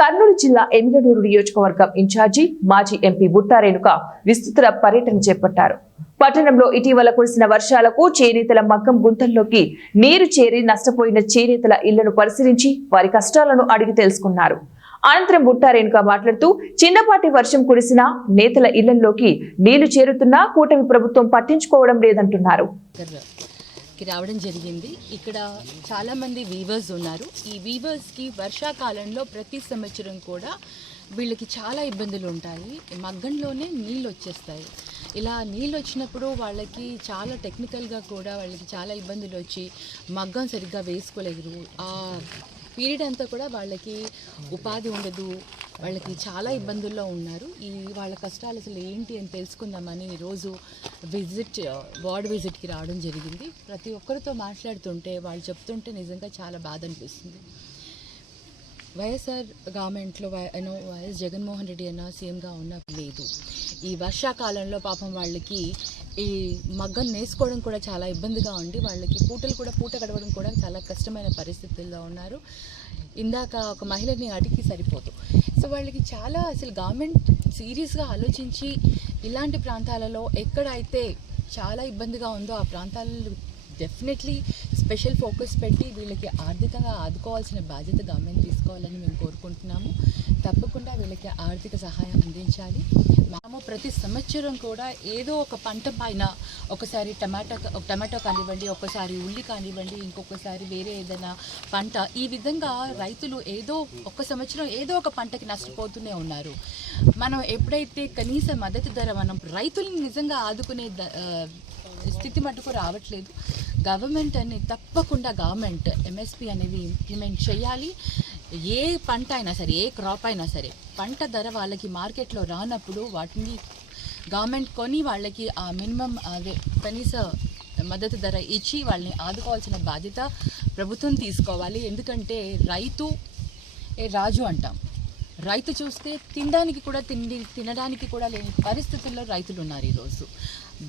కర్నూలు జిల్లా ఎమ్మిగనూరు నియోజకవర్గం ఇన్ఛార్జి మాజీ ఎంపీ బుట్టా రేణుక విస్తృత పర్యటన చేపట్టారు. పట్టణంలో ఇటీవల కురిసిన వర్షాలకు చేనేతల మగ్గం గుంతల్లోకి నీరు చేరి నష్టపోయిన చేనేతల ఇళ్లను పరిశీలించి వారి కష్టాలను అడిగి తెలుసుకున్నారు. అనంతరం బుట్టా రేణుక మాట్లాడుతూ చిన్నపాటి వర్షం కురిసినా నేతల ఇళ్లలోకి నీళ్లు చేరుతున్నా కూటమి ప్రభుత్వం పట్టించుకోవడం లేదంటున్నారు. రావడం జరిగింది. ఇక్కడ చాలామంది వీవర్స్ ఉన్నారు. ఈ వీవర్స్కి వర్షాకాలంలో ప్రతి సంవత్సరం కూడా వీళ్ళకి చాలా ఇబ్బందులు ఉంటాయి. మగ్గంలోనే నీళ్ళు వచ్చేస్తాయి. ఇలా నీళ్ళు వచ్చినప్పుడు వాళ్ళకి చాలా టెక్నికల్గా కూడా వాళ్ళకి చాలా ఇబ్బందులు వచ్చి మగ్గం సరిగ్గా వేసుకోలేరు. ఆ పీరియడ్ అంతా కూడా వాళ్ళకి ఉపాధి ఉండదు. వాళ్ళకి చాలా ఇబ్బందుల్లో ఉన్నారు. వాళ్ళ కష్టాలు అసలు ఏంటి అని తెలుసుకుందామని ఈరోజు వార్డ్ విజిట్కి రావడం జరిగింది. ప్రతి ఒక్కరితో మాట్లాడుతుంటే వాళ్ళు చెప్తుంటే నిజంగా చాలా బాధ అనిపిస్తుంది. వైఎస్ఆర్ గవర్నమెంట్లో వైఎస్ జగన్మోహన్ రెడ్డి అన్న సీఎంగా ఉన్నప్పుడు లేదు. ఈ వర్షాకాలంలో పాపం వాళ్ళకి ఈ మగ్గం నేసుకోవడం కూడా చాలా ఇబ్బందిగా ఉండి వాళ్ళకి పూట గడవడం కూడా చాలా కష్టమైన పరిస్థితుల్లో ఉన్నారు. ఇందాక ఒక మహిళని అడిగి సరిపోదు. సో వాళ్ళకి చాలా అసలు గవర్నమెంట్ సీరియస్గా ఆలోచించి ఇలాంటి ప్రాంతాలలో ఎక్కడైతే చాలా ఇబ్బందిగా ఉందో ఆ ప్రాంతాలలో డెఫినెట్లీ స్పెషల్ ఫోకస్ పెట్టి వీళ్ళకి ఆర్థికంగా ఆదుకోవాల్సిన బాధ్యత గవర్నమెంట్ తీసుకోవాలని మేము కోరుకుంటున్నాము. తప్పకుండా వీళ్ళకి ఆర్థిక సహాయం అందించాలి. మేము ప్రతి సంవత్సరం కూడా ఏదో ఒక పంట పైన ఒకసారి టమాటో కానివ్వండి, ఒకసారి ఉల్లి కానివ్వండి, ఇంకొకసారి వేరే ఏదైనా పంట, ఈ విధంగా రైతులు ఒక సంవత్సరం ఏదో ఒక పంటకి నష్టపోతూనే ఉన్నారు. మనం ఎప్పుడైతే కనీస మద్దతు ధర మనం రైతులను నిజంగా ఆదుకునే స్థితి మటుకు రావట్లేదు. గవర్నమెంట్ తప్పకుండా గవర్నమెంట్ ఎంఎస్పీ అనేది ఇంప్లిమెంట్ చేయాలి. ఏ పంట అయినా సరే, ఏ క్రాప్ అయినా సరే, పంట ధర వాళ్ళకి మార్కెట్లో రానప్పుడు వాటిని గవర్నమెంట్ కొని వాళ్ళకి ఆ మినిమం కనీస మద్దతు ధర ఇచ్చి వాళ్ళని ఆదుకోవాల్సిన బాధ్యత ప్రభుత్వం తీసుకోవాలి. ఎందుకంటే రైతు రాజు అంటాం. రైతు చూస్తే తినడానికి కూడా లేని పరిస్థితుల్లో రైతులు ఉన్నారు ఈరోజు.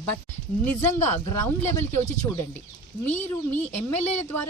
బట్ నిజంగా గ్రౌండ్ లెవెల్కి వచ్చి చూడండి. మీరు మీ ఎమ్మెల్యేల ద్వారా